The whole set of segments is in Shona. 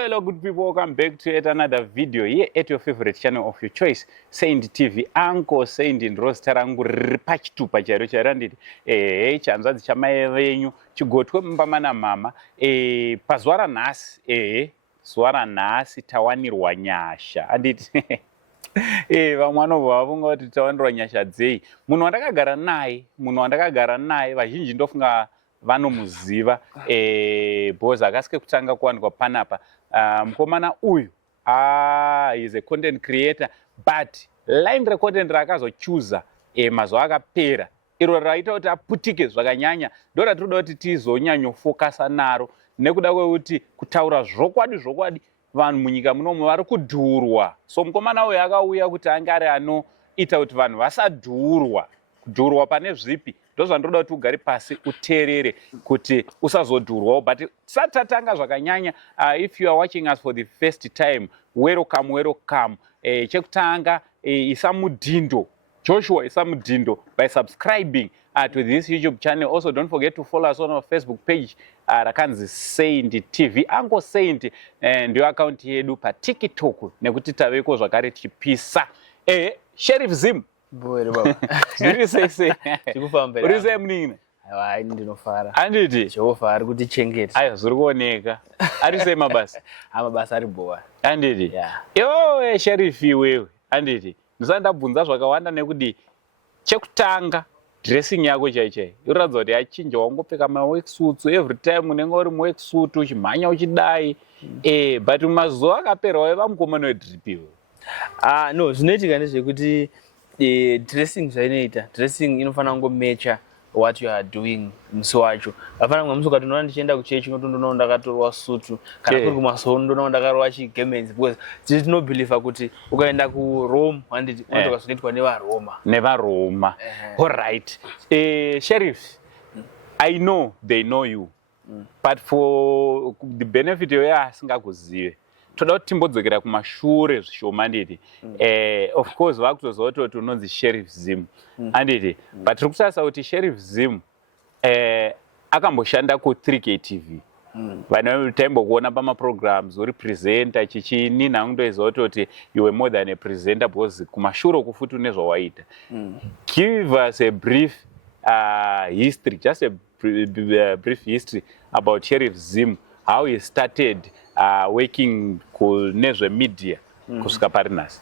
Hello, good people. Welcome back to yet another video here at your favorite channel of your choice, Saint TV. Uncle Saint in roster rangu pachitupa chairo charanditi. Chanzadzi chamai venyu chigotwe mumba na mama. Pazwara nhasi. Zwara nhasi tawanirwa nyasha. Anditi. Vamwe vanovonga kuti tawanirwa nyasha dzei. Munhu wandakagara naye vazhinji ndofunga vanomuziva because akasike kutanga kuwanikwa panapa mukomana uyu he is a content creator but line recontent raakazochuza mazuva akapera iro raita kuti aputike zvakanyanya ndora tinoda kuti tizonyanyofokasa naro nekuda kwekuti kutaura zvokwadi vanhu munyika munomu vari kudhurwa. So mukomana uyu akauya kuti ange ari anoita kuti vanhu vasadhurwa. Kudhurwa pane zvipi? Ndozvandoda kuti ugare pasi uteerere kuti usazodhurwawo. But tisati tatanga zvakanyanya, if you are watching us for the first time, welcome. Chekutanga isa mudhindo. Joshua isa mudhindo by subscribing to this YouTube channel. Also don't forget to follow us on our Facebook page rakanzi Saint TV. Uncle Saint ndiyo account yedu pa TikTok nekuti taveko zvakare tichipisa. Sheriff Zim. Boy, baba. Zviri sei. Chikufamba. Uri sei munini? Hayi ndinofara. Anditi? Jehovha ari kuti chengeta. Aya zviri kuoneka. Ari sei mabasa? Mabasa ari boa. Anditi? Yeah. Yo, Sheriff iwewe. Anditi? Ndisandabvunza zvakawanda nekuti chekutanga dressing yako chaichai. Inoratidza kuti yachinja wangopfeka ma-worksuits every time unenge uri mu-worksuit uchimhanya uchidai. But mazuva akapera waiva mukomana wedrip iwe. No, zvinoitika ndezvekuti dressing zvainoita. Dressing inofanira kungomecha what you are doing musi wacho. Hapana kumwe musi ukati unoona ndichienda kuchechi unotondoona ndakatorwa sutu kana kuri kumasono ndoona ndakarwa chigemenzi because tiri tinobhiliva kuti ukaenda kuRome handiti unotoka zvinoitwa nevaRoma. All right. Sheriff, I know they know you. But for the benefit of asingakuzive toda kuti timbodzokera kumashure zvishoma nditi. Of course vakutoziva kuti unonzi Sheriff Zim handiti. But tiri kutarisa kuti Sheriff Zim akamboshanda ku3K TV. Vane taimbokuona pamaprograms uri presenter chichini nangundoiziva kuti you were more than a presenter because kumashure kufuti nezvawaita. Give us a brief history, just a brief history about Sheriff Zim, how he started working nezve media kusvika pari nhasi.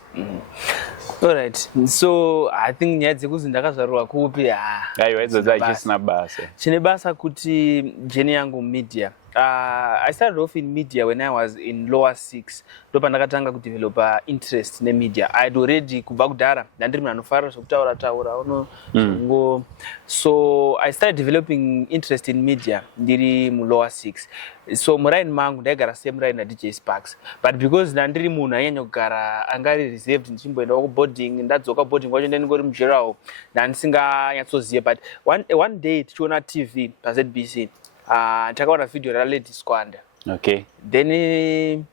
Alright. So I think nyaya dzekuzi ndakazvarwa kupi aiwa idzodzo achisina basa. Chine basa kuti jeni yangu media. I started off in media when I was in lower 6. Ndopa ndakatanga kudevelopa interest nemedia. I had already kubva kudhara ndandiri munhu anofarira zvokutaura uno. So I started developing interest in media ndiri mu lower 6. So muraini mangu ndaigara semuraini naDJ Sparks. But because ndandiri munhu anyanya kugara angari reserved ndichimboenda kuboarding ndadzoka boarding kwacho ndinengori mujeral ndandisinganyatsoziva. But one day tichiona TV paZBC. Takaona video raLady Squander. Okay. Then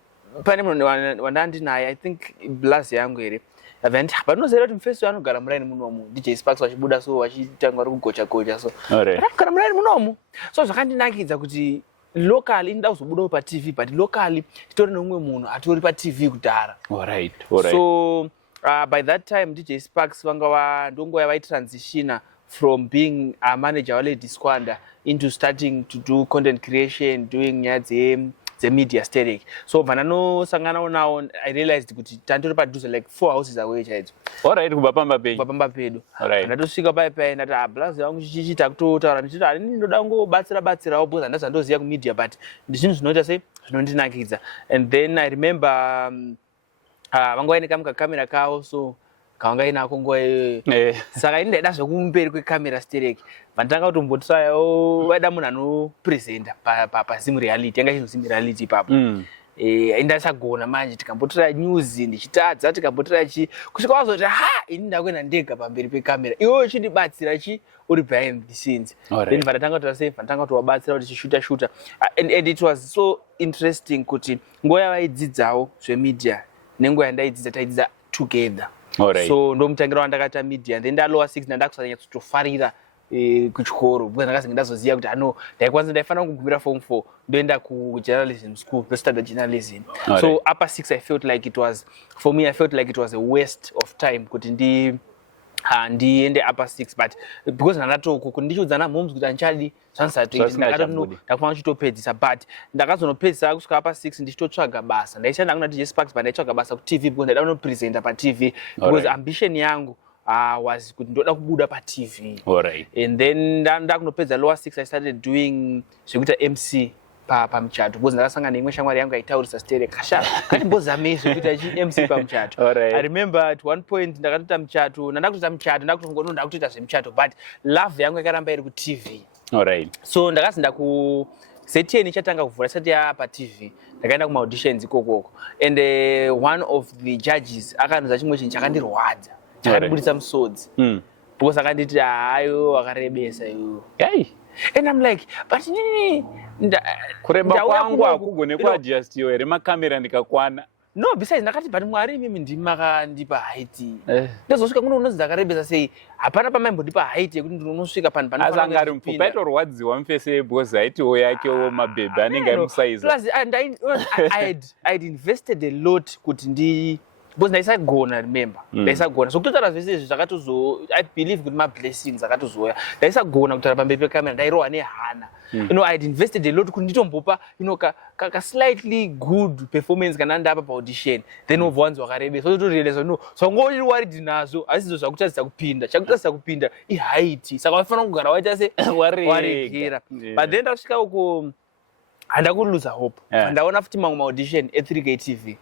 pane munhu wandandinaye I think blazi yangu here. Event panoziva kuti mufesi anogara muraini munomu DJ Sparks vachibuda so vachitanga vari kugocha so. Akagara muraini munomu. So zvakandinakidza kuti locally inda kuzobudawo pa TV but locally titori nomwe munhu atori pa TV kudhara. All right. So by that time DJ Sparks vanga ndongoya vaitransitioner from being a manager waLady Squander into starting to do content creation, doing the media static. So vandanosangana nawo I realized kuti tantori padhuze like 4 houses away chaidzo. All right, kubva pamba pedu. All right. Ndatosvika pai ndati blazi yangu chichita kutotaura ndichiti ini ndoda ngobatsirawo because ndazandoziva kumedia but ndizvinhu zvinoita sei zvinondinakidza. And then I remember vanga vaine kamera kawo so kanga inako nguva iyoyo. Saka ini ndaida zvekumberi kwekamera stereki. Vandanga kutombotsvayo vaida munhu anopresenta paZim reality. Yanga ichinzi Zim reality ipapo. Indasagona manje tikambotora news ndichitadza tikambotora kusvika wazoti ini ndakuenda ndega pamberi pekamera. Iwewe uchindibatsira uri behind the scenes. Then vandatanga kutora sei vandanga kutovabatsira kuti shuta. And it was so interesting kuti nguva yavaidzidzawo zvemedia nenguva yandaidzidza taidzidza together. Alright. So ndomutangira wandakaita media then ndalowa 6 ndandakusanyatsotofarira kuchikoro because ndakazenge ndazoziva kuti ndaikwanisa ndaifana kugumira form 4 ndoenda kujournalism school ndostudy journalism. So upper 6 I felt like it was for me, I felt like it was a waste of time kuti ndiende upper 6 but because ndanatoko kuti ndichiudzana moms kuti anchadi ndakafana chitopedzisa but ndakazonopedzisa kusvika upper 6 ndichitotsvaga basa ndaishanda kuna DJ Sparks but ndaitsvaga basa ku TV because ndaida kunopresenta pa TV because ambition yangu was kuti ndoda kubuda pa TV. And then ndakunopedza lower 6 I started doing zvekuita MC pamuchato because ndakasangana neimwe shamwari yangu aitaurisa stere katimbozamei kuita MC pamuchato. I remember at one point ndakatoita muchato ndakutoita muchato ndakutongonoda kutoita zvemuchato but love yangu yakaramba iri ku TV. So ndakazi seteni chatanga kuvhura isati yapa TV ndakaenda kuma auditions ikokoko and one of the judges akanudza chimwe chinhu chakandirwadza chakandibudisa musodzi because akanditi hayo akarebesa iwo. And I'm like, but kureba kwangu akugone kuadjust iwe here makamera ndikakwana. No, besides ndakati but Mwari mimi ndimakandipa height. Ndazosvika kuno unonzi ndakarebesa sei hapana pamaimbondipa height yekuti ndinosvika asanga ari mupfupi aitorwadziwa mufese because aitiwo yakewo mabhebhe anenge ari musaiza. Plus I had invested a lot kuti because ndaisagona remember ndaisagona so kutotara zvese izvi I believe kuti blessings akatozoya ndaisagona kutara pamberi pekamera ndairohwa nehana. I had invested a lot kuti nditombopa ka slightly good performance kana ndapa pa audition then obvanzi wakarebesa so torealize no ngori worried nazo asizo zvakutadzisa kupinda chakutadzisa kupinda height saka wafana kugara waita se waregera but then ndasvika uko handakuluza hope ndaona futi mamwe audition e3K TV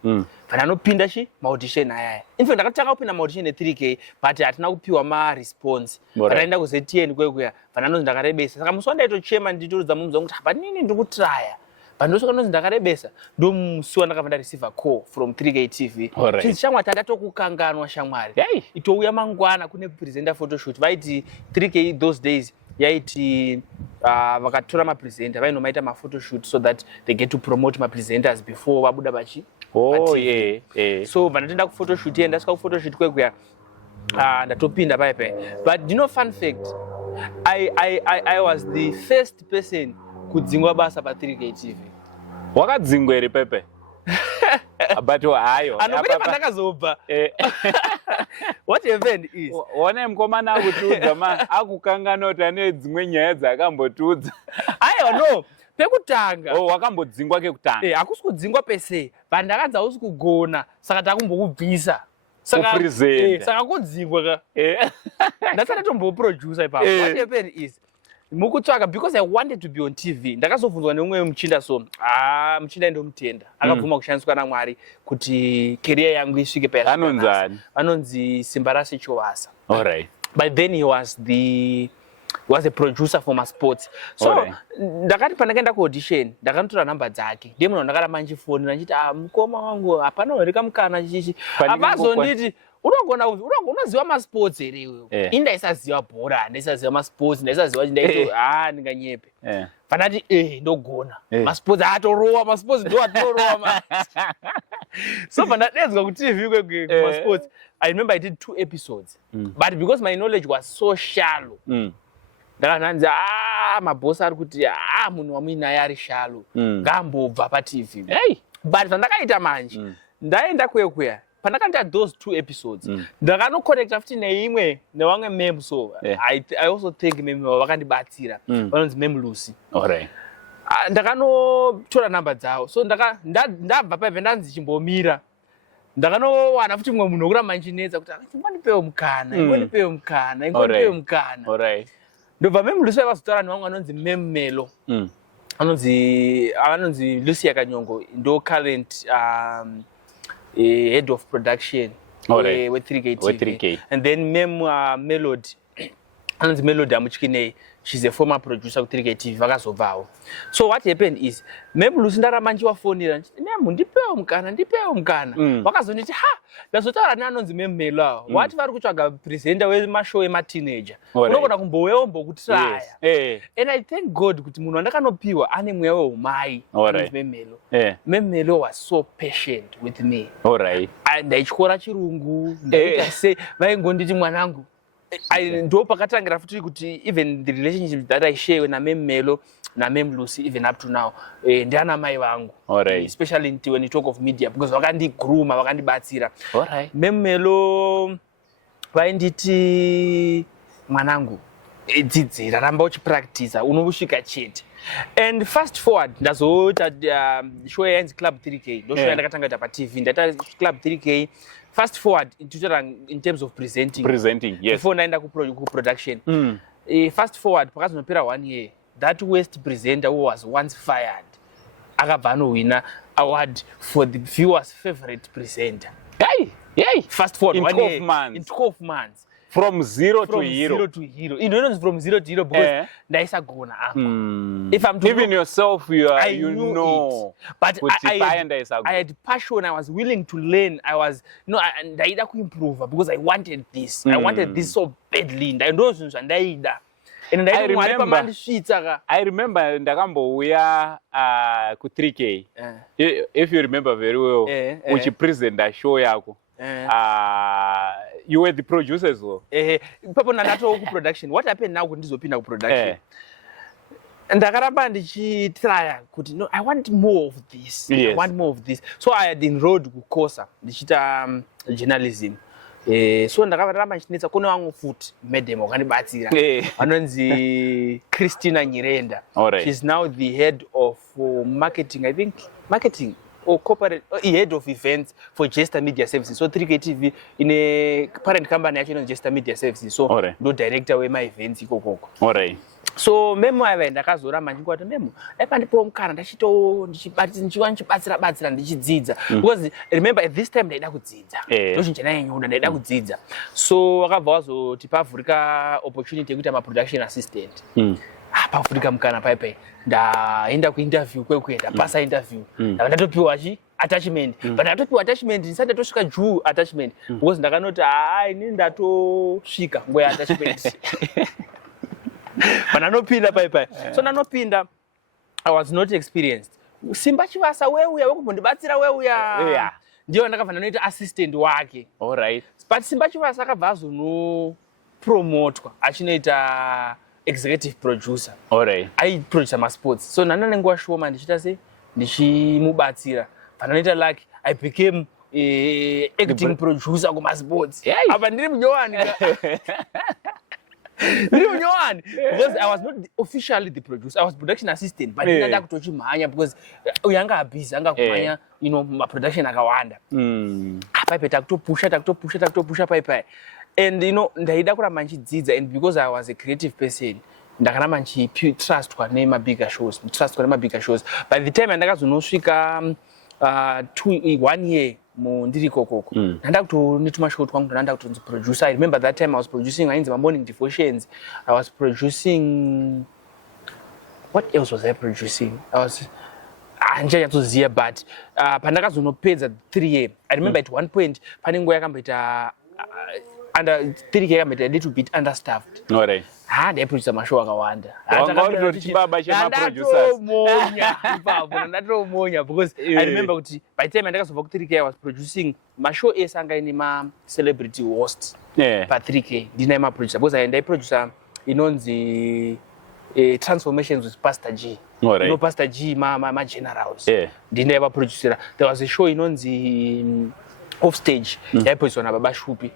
vanopinda audition ayaya in fact ndakatanga kupinda audition e3K but hatina kupiwa response ndaenda ku ZTN kwekuya vanonzi ndakarebesa saka musi wandaitochema nditorodza munhu wangu kuti apa nini ndikutraya pandosvika nonzi ndakarebesa ndo musi wandakabva ndareceive call from 3K TV chinzi shamwari tandatokukanganwa shamwari itouya mangwana kune presenter photoshoot vaiti 3K those days yaiti vakatora mapresenter vainomaita maphotoshoots so that they get to promote mapresenters before vabuda pachi. So vanatoenda kuphotoshoot ndasvika kuphotoshoot kwekuya ndatopinda paipai but fun fact I was the first person kudzingwa basa pa 3K TV. Wakadzingwa here pepe? But hayo anopera pandakazobva. What happened is one mukomana akutiudza akukangana kuti ane dzimwe nyaya dzakambotiudza. Aiwa no pekutanga wakambodzingwa kekutanga hakusi kudzingwa pese but ndakanzi hausi kugona saka takumbokubvisa saka kudzingwa ka ndasati tomboproducer ipapo. What happened is mukutsvaka because I wanted to be on TV ndakazobvunzwa neumwe muchinda so muchinda ndomutenda akabvuma kushandiswa naMwari kuti career yangu isvike paanonzani anonzi Simbarasi Chovasa. But then he was a producer for my sports. So ndakati pandakaenda kuaudition ndakanotora namba dzake ndiye munhu ndakaramba ndichifonera ndichiti mukoma wangu hapana here kamukana chichi avazonditi unoziva masports here iwewe indaisaziva bhora ndaisaziva masports ndaisaziva chindaito ndinganyepe fanati ndogona masports atorowa masports ndo atorowa so pandadedzwa kuTV kwemasports I remember I did 2 episodes but because my knowledge was so shallow ndakananzi mabhosi ari kuti munhu wamuinaye ari shallow ngambobva paTV but zvandakaita manje ndaenda kwekuya pandakaita those 2 episodes ndakanoconnecta futi neimwe nevamwe mem so I also thank mem vakandibatsira vanonzi Mem Lucy. Ndakanotora namba dzavo so ndabva paipe ndanzi chimbomira ndakanowana futi mumwe munhu wokuramba nchinetsa kuti ingonipewo mukana ndobva Mem Lucy vazotaura nevamwe anonzi Mem Melo anonzi Lucy Yakanyongo ndo current head of production with 3K TV. And then Mem Melody anonzi Melody Amuchkinei, she's a former producer with 3K TV vakazobvawo. So what happened is Mem Lucy ndaramba nchiwafonera Mem ndipewo mukana vakazonditi ndazotaura neanonzi Mem Melo wati vari kutsvaga presenter wemashow emateenager unogona kumbowewo mbokutraya and I thank God kuti munhu wandakanopiwa ane mweya weumai Mem Melo. Mem Melo was so patient with me ndaityora chirungu ndaita sei vaingonditi mwanangu ndo pakatangira futi kuti even the relationship that I share na Melo na Lucy even up to now ndiana mai vangu, especially when you talk of media, because vakandigruma vakandibatsira. Melo vainditi mwanangu dzidzira ramba uchipractice unosvika chete. And fast forward ndazoita show yanzi Club 3K ndo show yandakatanga kuita pa-TV ndaita Club 3K. Fast forward in terms of presenting, yes, before naenda ku-production. Fast forward pakazonopera 1 year, that West presenter who was once fired akabva anowina award for the viewers favorite presenter. Fast forward in 12 months. From zero to hero. You know, from zero to hero because ndaisagona apa. If I'm to even yourself, you know it. But I had passion. I was willing to learn. I was ndaida kuimprove because I wanted this. I wanted this so badly. And I remember ndakambouya ku 3K. If you remember very well, which present a show yako. You were the producers though. Papo nanato ku production. What happened now kuti ndizopinda ku production? Ndakaramba ndichitry kuti no, I want more of this. Yes. I want more of this. So I had enrolled ku course ndichita journalism. So ndakaramba ndichinetsa kune wangu futi madam wakanibatsira. Anonzi Christina Nyirenda. She's now the head of marketing, I think. Marketing or corporate head of events for Jester Media Services. So 3K TV in a parent company actually on Jester Media Services. So no director where my events ikoko. So memo ave ndakazoramba ndingoti memo ndipo mukana ndachito ndichibatsira ndichidzidza because remember at this time ndaida kudzidza ndochinja naye nyuda ndaida kudzidza. So wakabva wazoti pavhurika opportunity yekuita production assistant. Pavhurika mukana paipai ndaenda kuinterview kwekuenda pasa interview ndatopiwa attachment but ndatopiwa attachment ndisati tosvika juu attachment because ndakanoti ini ndatosvika nguva attachment. But anopinda paipai. So nanopinda I was not experienced. Simba chivasa weuya wekumbondibatsira weuya. Ndio ndakabva ndanoita assistant wake. But Simba chivasa akabva azonopromotwa achinoita executive producer. I produce my sports. So nana nenguva shoma ndichita sei ndichimubatsira. Panoita like I became acting producer kuma sports. Apa ndiri munyowani. Because I was not officially the producer, I was production assistant, but I had to because uyanga busy, anga kumanya, my production akawanda. Pipe takutopusha pipe. And ndaida kuramba nchidzidza, and because I was a creative person, ndakaramba trust kwa nema bigger shows. By the time ndakazonosvika 1 year ndiri kokoko ndanda kutonetuma show twangu ndanda kutonzi producer. I remember that time I was producing ainzi morning devotions. I was producing, what else was I producing? I was anjanyatsoziya but pandakazonopedza 3 year. I remember at one point pane nguva yakamboita under 3K yakamboita a little bit understaffed. Ndaiproducer mashow akawanda. Ndatomonya because I remember kuti by the time ndakazobva ku 3K I was producing mashow ese anga ine ma-celebrity host pa 3K. Ndina ma-producer because ndaiproducer inonzi transformations with Pastor G. Pastor G ma-generals. Ndinaivaproducera. There was a show inonzi off stage. Yaiproduced na Baba Shupi.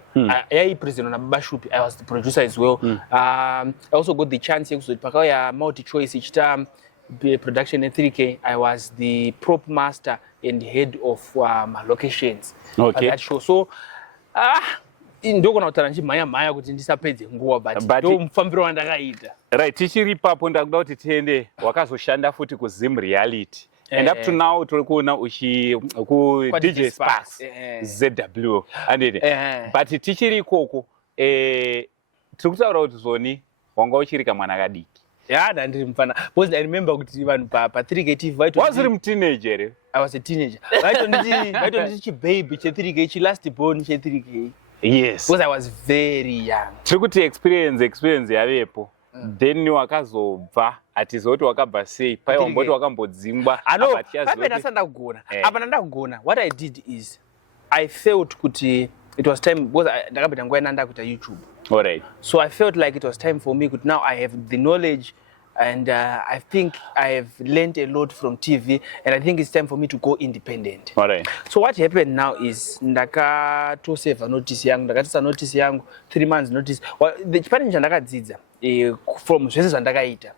Yaipresented na Baba Shupi. I was the producer as well. I also got the chance to pakaya multi-choice each time production in 3K. I was the prop master and head of my locations for that show. So ndoko nautara nchimhanya kuti ndisapedze nguva but mufambiro wandakaita. Right, tichiri papo ndakuda kuti tiende wakazoshanda futi ku Zim Reality. And up to now turi kuona ku DJ Sparks ZW but tichiri ikoko tiri kutaura kuti zoni wanga uchiri kamwana kadiki. Ndandiri mufana because I remember kuti vanhu pa 3K TV was uri teenager. I was a teenager. Vaitonditi chibaby che3K, chilast born che3K. Yes, because I was very young. Tiri kuti experience yavepo. Then wakazobva atizoti wakabva sei pai wamboti wakambodzingwa ndakugona apa ndakugona. What I did is I felt kuti it was time because ndakapita nguva inanda kuita YouTube. All right. So I felt like it was time for me. Now I have the knowledge, and I think I have learned a lot from TV, and I think it's time for me to go independent. All right. So what happened now is ndakatoseva notice yangu, ndakatisa notice yangu 3 months notice. Chipani chandakadzidza from zvese zvandakaita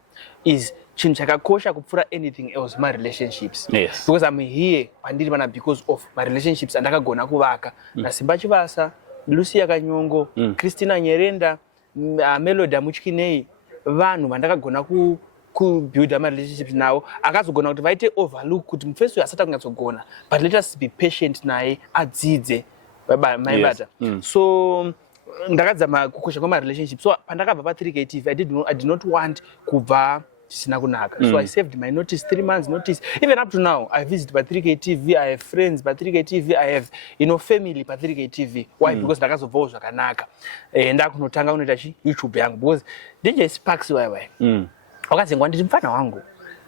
is chinhu chakakosha kupfuura anything else, my relationships. Yes. Because I'm here pandiri mana because of my relationships andakagona kuvaka nasimba chivasa, Lucia Kanyongo, Christina Nyerenda, Melody Muchkinei, vanhu vandakagona build my relationships now. Akazogona kuti vaite overlook kuti mufeso asata kunyatsogona, but let us be patient naye adzidze maibata. So ndakadzama kukosha kwama relationship. So pandakabva pa 3K TV, I did not want kubva chisina kunaka. So I saved my notice, 3 months notice. Even up to now, I visit by 3K TV, I have friends by 3K TV, I have family by 3K TV. Why? Because ndakazobvawo zvakanaka. Ndakunotanga unoita YouTube yangu because DJ Sparks why. Wakazengwa nditi mfana wangu.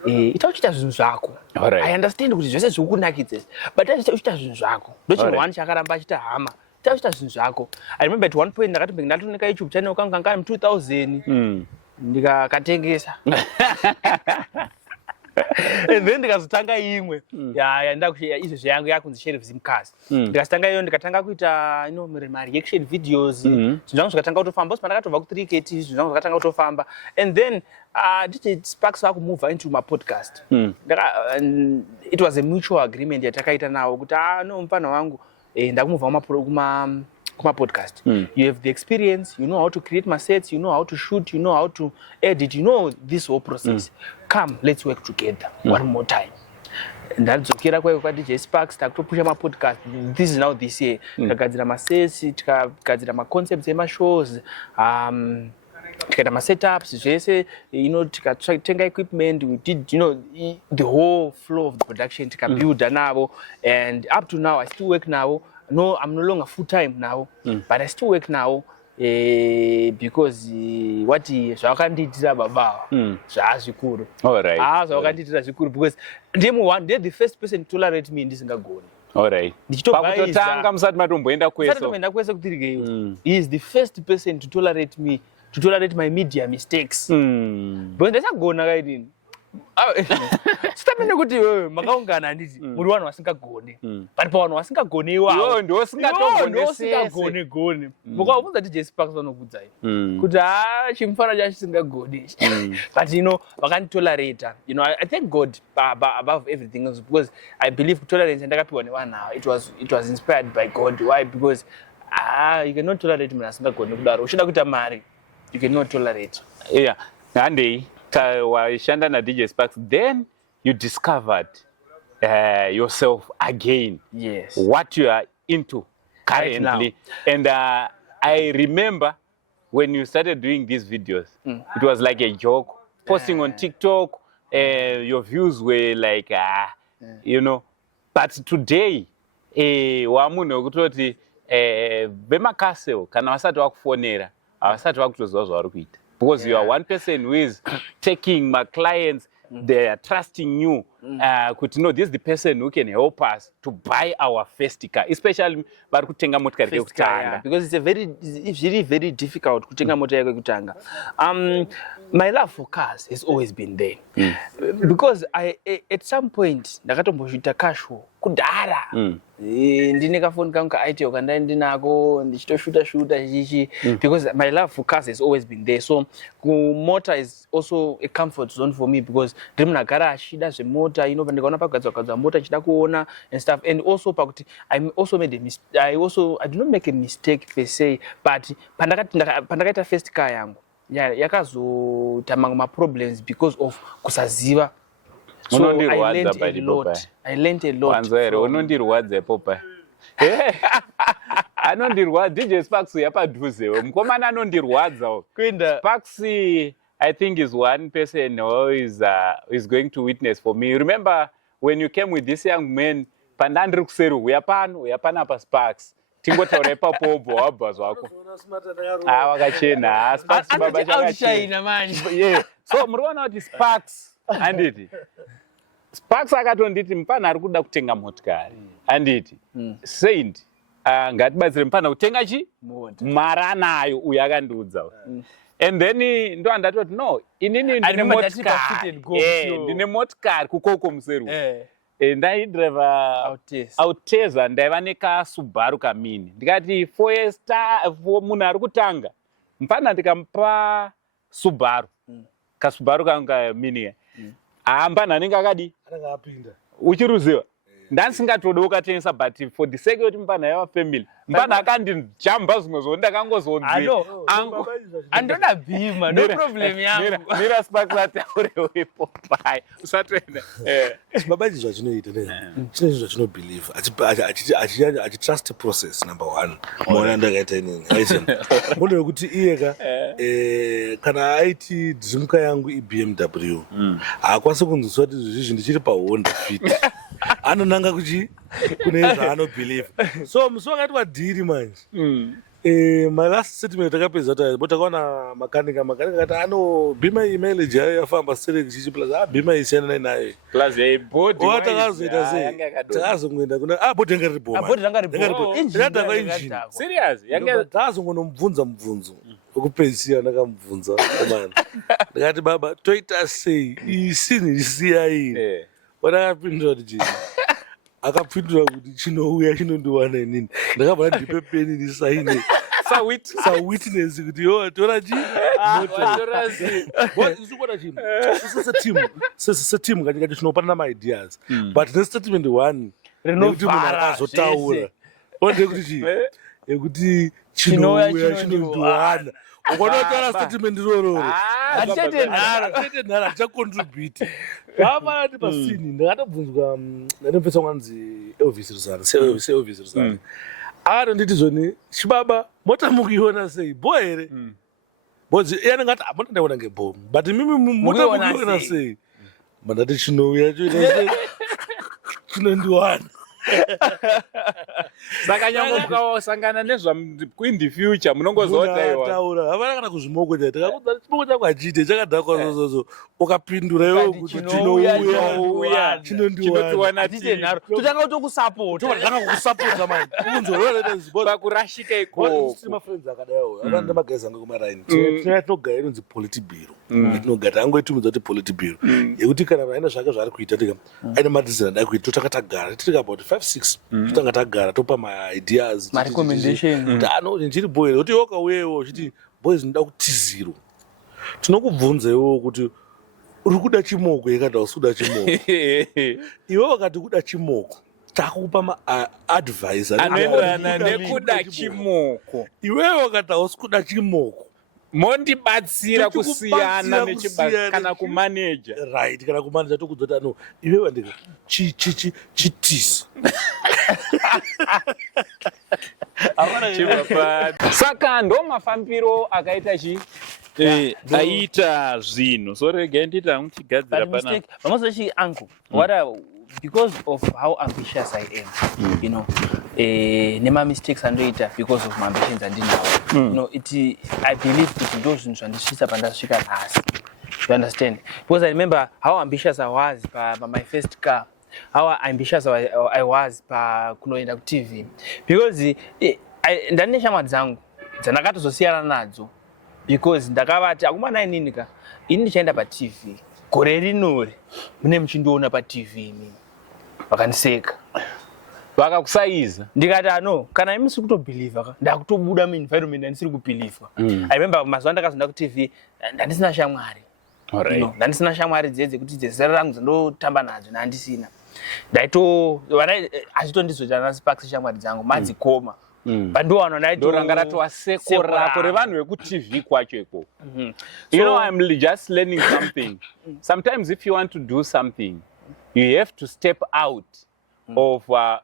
Itakuchita zvinhu zvako. I understand kuti zvese zvikukunakidza. But itakuchita zvinhu zvako. Ndochino chakaramba achita hama. Itakuchita zvinhu zvako. I remember at one point ndakatoneka YouTube channel kangu kanga 2000. Ndikakatengesa. And then ndikazotanga imwe ndakushaya izvo zvangu yakunzi Sheriff Zim Cars. Ndikatanga iyo ndikatanga kuita reaction videos. Zvinhu zvakatanga kutofamba usipanda katobva ku 3K TV, zvinhu zvakatanga kutofamba. And then DJ Sparks move into my podcast. It was a mutual agreement yatakaita nawo kuti no mfana wangu ndakumuvha kuma podcast. You have the experience, you know how to create my sets, you know how to shoot, you know how to edit, you know this whole process. Come, let's work together one more time. Ndadzokera kwa DJ Sparks takutopusha ma podcast. This is now this year. Takagadzira ma sets, takagadzira ma concepts ema shows, tikaita ma setups zvese, tikatenga equipment, we did the whole flow of the production, tikabuild navo, and up to now I still work now. No, I'm no longer full time now, but I still work now because what zvakanditira baba zvazvikuru. All right. Zvakanditira zvikuru because they're the first person to tolerate me ndisingagoni. All right. Pakutotanga musati matomboenda kweso. Matomboenda kweso kutirikeyo. He is the first person to tolerate me, to tolerate my media mistakes. Because ndasagona kaidini. Sitamene kuti makaungana anditi muri vanhu vasingagone, but pavanhu vasingagone iwawo ndo usingagone mukavabvunza DJ Sparks vanokudzai kuti chimufana chacho chisingagone, but vakanditolerata. I thank God above everything else because I believe tolerance yandakapiwa nevanhu ava it was inspired by God. Why? Because you cannot tolerate munhu asingagone kudaro. Uchida kuita mari, you cannot tolerate. Yeah, handei waishanda na DJ Sparks, then you discovered yourself again. Yes. What you are into currently. Right. And I remember when you started doing these videos, it was like a joke. Posting on TikTok, your views were like, But today, wamuno kutoti bemakaseo kana vasati vakufonera, avasati vakutoziva zvavari kuita. Because you are one person who is taking my clients, they are trusting you. This is the person who can help us to buy our first car, especially kutenga motikari yekutanga. Because it's really very difficult kutenga motikari yekutanga. My love for cars has always been there. Because at some point ndakatomboita casual kudhara. Ndine kafoni kangu kaITO kanda ndinako ndichitoshuta chichi because my love for cars has always been there. So motor is also a comfort zone for me because ndiri munhu agara achida zvemota, ndikaona pagadzwa mota ndichida kuona and stuff. And also pakuti I also made a mistake. I did not make a mistake per se, but pandakaita first car yangu yakazotama problems because of kusaziva. So I learned a lot. Unondirwadza popa. Anondirwadza DJ Sparks yapadhuze. Mukomana anondirwadza. Sparks I think is one person who is going to witness for me. Remember when you came with this young man, pandandri kuseru uyapana pa Sparks. Tingotaura ipapo wabva zvako. Wakachena. Sparks baba chakachena manje. Yeah. So muriona kuti Sparks anditi. Sparks akatonditi mupana ari kuda kutenga motikari. Anditi. Saint ngatibatsire mupana kutenga chi mari anayo uyo akandiudza and then ndo andatoti no inini ndine motikari kukoko museru ndaidriva auteza ndaiva nekasubaru kamini ndikati munhu ari kutanga mupana ndikamupa subaru kasubaru kangu kamini mupana anenge akadi uchiruziva ndandisingatodi ukatengesa but for the sake yekuti mupana yava family mupana akandijamba zvimwe zvo andoda bhima no problem yangu mira sipaklataurewepo pai usatoenda babaji zvachinoita chine zvachinobelieve achitrust process number 1 maona ndakaita inini mune wekuti iyeka kana aiti dhimka yangu iBMW haakwanisi kunzwiswa kuti zvizvi ndichiri pahonda fit anonanga kune zvaanobelieve so musi wakati wadhiri manje my last statement takapedza takaona makanika kati bhima imileage yayo yafamba select chichi plus bhima isiyana nayo plus yaibhodi takazoita sei takazongoenda kuna bhodi yanga ribhoma engine serious takazongonomubvunza mubvunzo wekupedzisira ndakamubvunza komana ndikati baba toita sei isini isiyai wakapindura kuti chii akapindura kuti chinouya chinondiwana inini ndakabva ndipe peni ndisaine sawitness kuti tora chii isikuona chinhu seteam kati tinopanana maideas but nestatement 1 nekuti munhu akazotaura onde kuti chii ekuti chinouya chinondiwana ukonotora statement irororo atenhara achacontribute vavanati pasini ndakatobvunzwa ndainopesa mwanzi Elvis Rusani akatonditi zvoni chibaba mota mukuiona sei bho here bodzi iye anenge ati mota ndaiona ngebho but mimi mota mukuiona sei mandati chinouya chinondiwana saka nyange mukasangana nezvain the future munongozotaura havana kana kuzvimoko chai takakuza chimoko changu hachiite chakadhakwa zozozo ukapindura iwo kuti chinouya chinondiwana totanga kutokusapota kukusapota mani pakurashika ikoko mafriends akadaiwo avanda magaizi angu kumaraini tinogara inonzi politibiro tinogara tangoitumidza kuti politibiro yekuti kana aina zvake zvaari kuita tika aina madhizina adai kuita totanga tagara titika about 5-6 totanga tagara topa maideas recommendation nchiri boy kuti iwe ukauyewo chiti boys ndinoda kuti 0 tinokubvunza iwewo kuti uri kuda chimoko yekada usikuda chimoko iwe wakati kuda chimoko takupa maadvisor anoenderana nekuda chimoko iwewe wakati usikuda chimoko mondibatsira kusiyana nechibasa kana kumaneja right kana kumaneja tokudzota no iwewe ndika chitisi saka ndo mafambiro akaita aita zvinhu so regai nditi amuchigadzira pana mamozochi uncle because of how ambitious I am, you know, nema mistakes andoita because of my ambitions andinawo. You know, I believe that those things andisvitsa pandasvika pasi. You understand? Because I remember how ambitious I was by my first car. How ambitious I was by kunoenda ku TV. Because ndane shamwari dzangu dzandakatozosiyana nadzo because ndakavati akumana inini ka ini ndichaenda pa TV. Gore rinori mune muchindiona pa TV mimi. Vakaniseka. Vakakusaiza. Ndikati no, kana imi sikutobelieve ka ndakutobuda mu environment andisiri kubelieve. I remember mazuva ndakazonda ku TV ndandisina shamwari. Alright. No, ndandisina shamwari dzedze kuti dzezera rangu dzandotamba nadzo nandisina. Achitondizota nasipakisa shamwari dzangu madzikoma. Pandiwana naito ranga ratwa seko rapo revanhu veku TV kwacho ikoko. You know, I'm just learning something. Sometimes if you want to do something, you have to step out of my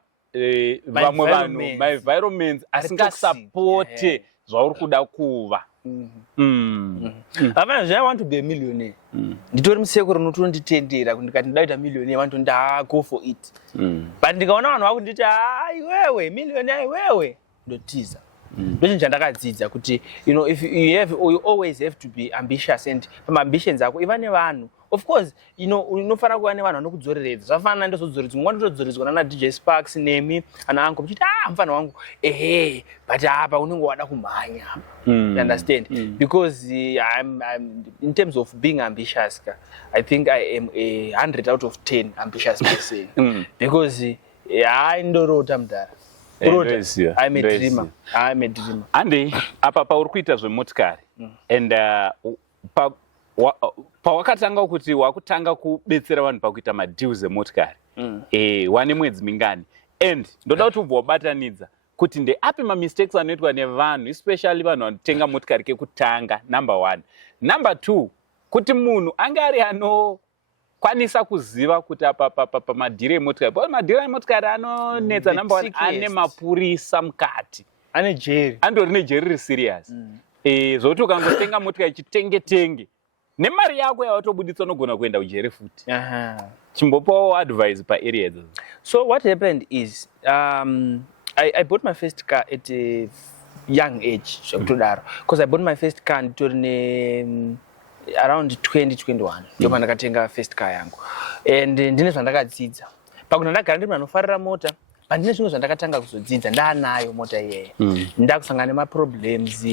environment asingakusapote zvauri kuda kuva. I want to be a millionaire. Nditori musekuru unotonditendera kuti ndikati ndaita millionaire vantu go for it. But ndikaona vanhu vakunditi iwewe millionaire iwewe ndotiza. Ndochinja ndakadzidza kuti you know if you always have to be ambitious and from ambitions ako even nevanhu of course unofanira kuva nevanhu vanokudzoreredza zvafanana ndozodzoredza mumwe ndotodzoredza nana DJ Sparks nemi ana angu muchiti mufana wangu but apa unenge wada kumhanya you understand because I'm in terms of being ambitious I think I am a 100 out of 10 ambitious person because ndorota mudhara I'm a dreamer. Andi apa pauri kuita zvemotikari and pawakatanga kuti wakutanga kubetsera vanhu pakuita madeals emotikari wane mwedzi mingani and ndoda kuti ubva wabatanidza kuti ndeapi mistakes anoitwa nevanhu especially vanhu vanotenga motikari kekutanga number 1. Number 2 kuti munhu anga ari kwanisa kuziva kuti apa madhiri emotikari because madhiri emotikari anonetsa number 1 ane mapurisa mukati ane jeri andori nejeri riri serious zvokuti ukangotenga motikari chitenge nemari yako yawatobuditsa unogona kuenda kujeri futi chimbopawo advice paarea idzodzo. So what happened is I bought my first car at a young age because I bought my first car nditori around 2021 ndipo ndakatenga first car yangu and ndine zvandakadzidza pakuti ndagara ndiri anofarira mota pandine zvimwe zvandakatanga kuzodzidza ndanayo mota iyeyo ndakusangana nemaproblems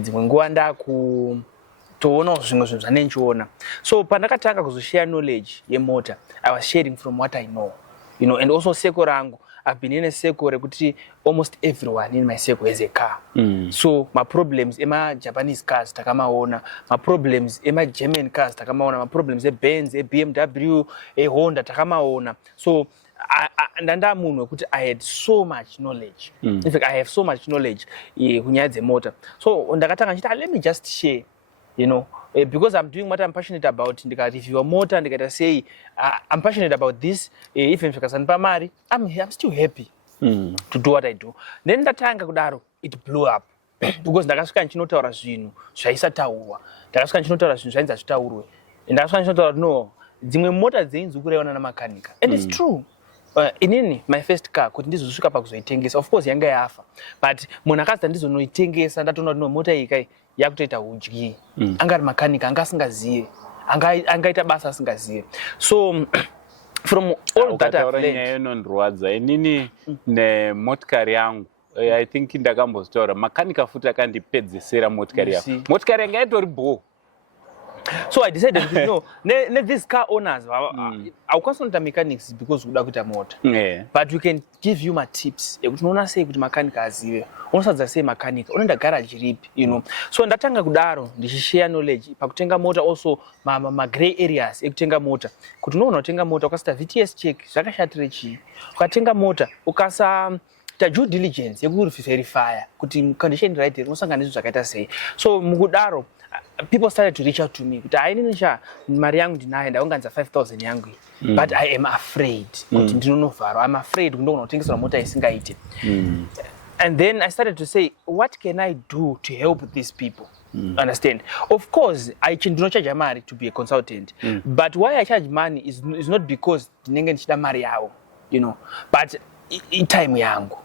dzimwe nguva ndakutoonawo zvimwe zvinhu zvanenchiona so pandakatanga kuzoshare knowledge yemota I was sharing from what I know and also seko rangu I've been in a circle rekuti almost everyone in my circle has a car. So my problems ema Japanese cars takamaona, my problems ema German cars takamaona, my problems Benz, BMW, Honda takamaona. So ndanda munhu wekuti I had so much knowledge. In fact I have so much knowledge kunyaya dzemota. So ndakatanga nchiti let me just share, because I'm doing what I'm passionate about. Ndikati motor ndikata say I'm passionate about this, even zvikasanipa mari I'm still happy to do what I do. Then ndatanga kudaro it blew up because ndakasvika ndichinotaura zvinhu zvaisataurwa, ndakasvika ndichinotaura zvinhu zvainzi zvitaurwe, ndakasvika ndichinotaura no dzimwe mota dzinzi kuraiwana namakanika and it's true. Inini my first car kuti ndizosvika pakuzoitengesa of course yanga yafa but munhu akazita ndizonoitengesa ndatoona kuti mota iyi yakutoita udyi angari makanika anga asingazive angaita basa asingazive so from all that I've learned inondrwadza inini nemotikari yangu I think ndakambotaura makanika futi akandipedzesera motikari yangu motikari yanga itori bho. So I decided no these car owners haukwanisi kuita mechanics because kuda kuita mota but we can give you my tips ekuti unoona sei kuti makanika azive, unosadza sei makanika, unoenda garage ripi so ndatanga kudaro ndichishare knowledge pakutenga mota also ma gray areas ekutenga mota kuti unoona kutenga mota ukasita VTS check zvakashatire chii, ukatenga mota ukasa due diligence yekuverify kuti condition right unosangana nezvo zvakaita sei. So mukudaro people started to reach out to me kuti ainisha mari yangu ndinayo ndaunganza 5000 yangu but I am afraid kuti ndinonovhara, I'm afraid kundogona kutengesera mota isingaite and then I started to say what can I do to help these people understand. Of course I ndinocharge mari to be a consultant but why I charge money is not because ndinenge ndichida mari yavo but time yangu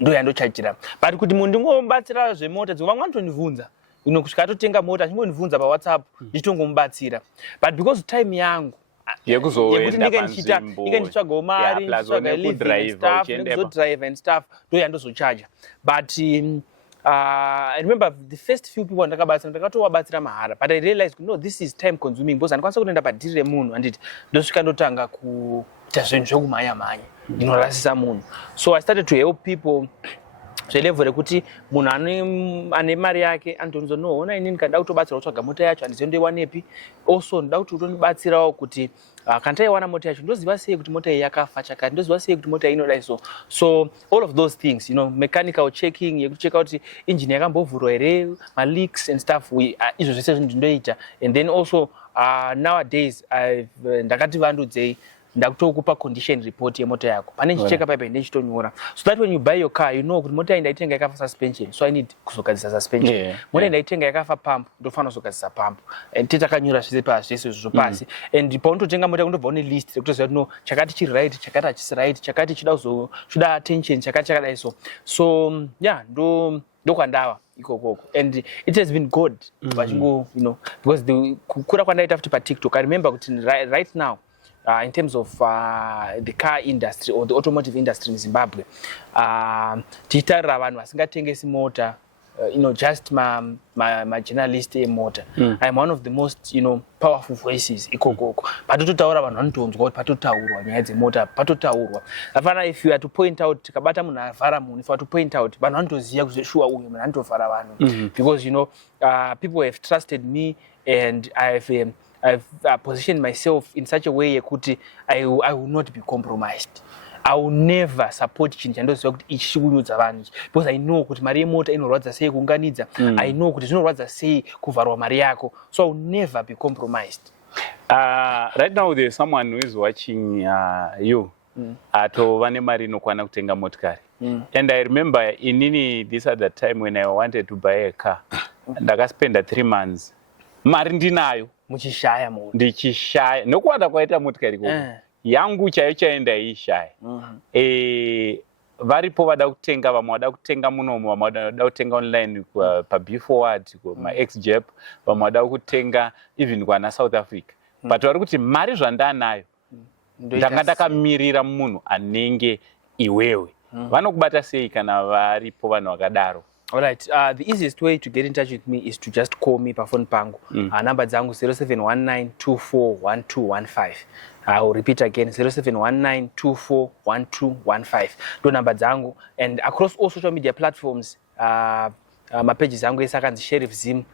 ndo yandochajira but kuti munhu ndingomubatsira zvemota dzimwe vamwe vanotondibvunza kusvika totenga mota achingondibvunza paWhatsApp ndichitongomubatsira but because time yangu yekuti ndinge ndichitsvagawo mari ndizodrive and stuff ndo yandozochaja but I remember the first few people ndakabatsira ndakatowabatsira mahara but I realized no this is time consuming because andikwanisa kutoenda padhiri remunhu anditi ndosvika ndotanga kuita zvinhu zvokumhanya ndinorasisa munhu. So I started to help people zvelevel rekuti munhu ane mari yake antonzo no ona inini kada kutobatsira kutsvaga mota yacho handizondoiwanepi also ndoda kuti utondibatsirawo kuti kana taiwana mota yacho ndoziva sei kuti mota iyi yakafa chakati, ndoziva sei kuti mota iyi inodai so all of those things mechanical checking yekucheka kuti engine yakambovhurwa here maleaks and stuff izvo zvese zvinhu ndindoita and then also nowadays ndakati vandudzei ndakutokupa condition report yemota yako pane chicheka paipa ndechitonyora so that when you buy your car kuti mota iyi ndaitenga yakafa suspension so I need kuzogadzisa suspension mota iyi ndaitenga yakafa pump ndofana kuzogadzisa pump and titakanyora zvese pasi zvese zvizvo pasi and paunototenga mota kundobva une list rekutoziva kuti no chakati chiri right chakati hachisi right chakati chida attention chakati chakadai so yeah ndokwandava ikokoko, and it has been good vachingo, you know, because the kukura kwandaita futi paTikTok. I remember kuti right now in terms of the car industry or the automotive industry in Zimbabwe, tichitarira vanhu vasingatengesi mota, you know, just my journalist motor. I'm one of the most, you know, powerful voices ikokoko. Patotaura vanhu vanotonzwa kuti patotaurwa nyaya dzemota, patotaurwa. Afana, if you are to point out kabata munhu avhara munhu, if you are to point out vanhu vanotoziva kuti sure uyu munhu anotovhara vanhu, because you know people have trusted me, and I've positioned myself in such a way kuti I will not be compromised. I will never support chinhu chandoziva kuti ichi chikunyudza vanhu, because I know kuti mari yemota inorwadza sei kuunganidza. I know kuti zvinorwadza sei kuvharwa mari yako, so I will never be compromised. Right now there's someone who is watching you atova nemari inokwana kutenga motikari, and I remember inini this at the time when I wanted to buy a car, ndakaspenda 3 months mari ndinayo Muchishaya munhu, ndichishaya nokuwanda kwaita motikari koko yangu chaiyo chaenda ishaya. Varipo vada kutenga, vamwe vada kutenga munomu, vamwe vada kutenga online paBforward, maXJEP, vamwe vada kutenga even kwana South Africa. But vari kuti mari zvandanayo ndanga ndakamirira munhu anenge iwewe. Vanokubata sei kana varipo vanhu vakadaro? All right. The easiest way to get in touch with me is to just call me pa phone pangu. Number zangu 0719241215. I will repeat again, 0719241215. Do number zangu, and across all social media platforms, my pages zangu is Sheriff Zim.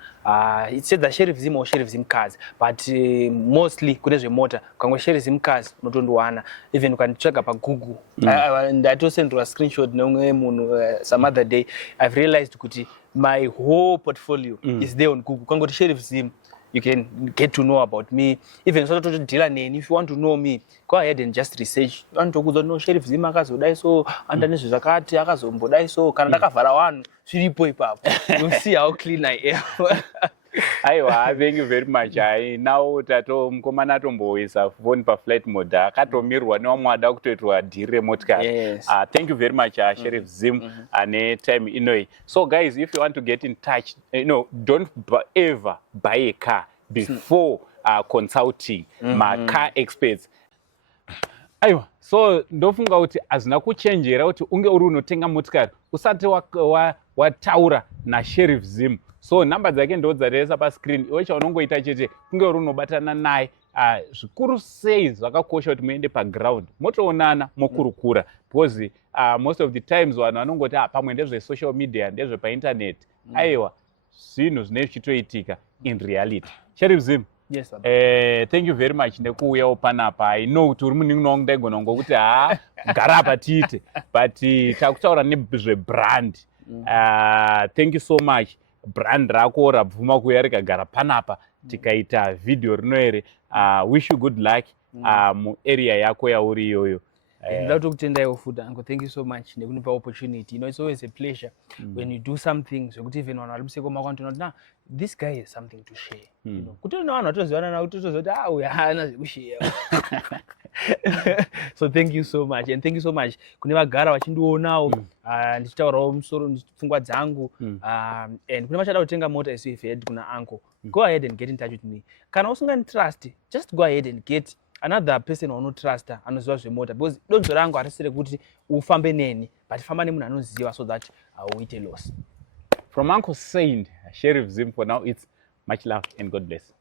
It says that Sheriff Zim or Sheriff Zim Cars, but mostly kune motor. Kangwe Sheriff Zim Cars notondowana. Even you can check up on Google. And I just sent a screenshot some other day. I've realized kuti my whole portfolio is there on Google. Kangwe Sheriff Zim, you can get to know about me. Even sort of dealer name, if you want to know me, go ahead and just research. You want to go know Sheriff Zim akazodai so, andanezo zakati akazombodai so, kana ndakavhara vanhu zviripo ipapo. You'll see how clean I am. Aiwa, thank you very much. Now tato mkomana atomboisa phone pa flight mode akatomirwa nevamwe vada kutoitwa dhiri motikari. Yes. Thank you very much Sheriff Zim ane time inoi. So guys, if you want to get in touch, you know, don't ever buy a car before consulting my car experts. Aiwa, so ndofunga kuti hazina kuchenjera kuti unge uri unotenga motikari usati wataura na Sheriff Zim. So number dzake ndo dzaresa pa screen, iwe chaunongoita chete kunge uri unobatana naye. Zvikuru sei zvakakosha kuti muende pa ground motoonana mokurukura, because most of the times vanhu vanongoti pamwe ndezve social media ndezve pa internet. Aiwa, zvinhu zvinenge zvichitoitika in reality. Sheriff Zim, yes, thank you very much nekuuyawo panapa. I know kuti uri munin'ina wangu ndaigona ngokuti gara apa tiite, but takutaura nezvebrand. Thank you so much. Brand rako rabvuma kuuya rikagara panapa tikaita video rino here. Wish you good luck muarea yako yauri iyoyo. Ndinoda kutendaiwo futi uncle, thank you so much nekunipa opportunity. You know, it's always a pleasure when you do something zvekuti even vanhu vari musekoma kwaunoti nah, this guy has something to share. You know, kuti una vanhu vatozivana kuti utozoti uyu haana zvekushare. So thank you so much, and thank you so much kune vagara vachindionawo ndichitaurawo musoro pfungwa dzangu, and kune vachada kutenga mota isu if head kuna uncle, go ahead and get in touch with me. Kana usinganitrust, just go ahead and get another person unotrust anoziva zvemota, because donzo rangu harisiri kuti ufambe neni, but famba nemunhu anoziva, so that uite loss. From Uncle Saint, Sheriff Zim, for now it's much love and God bless.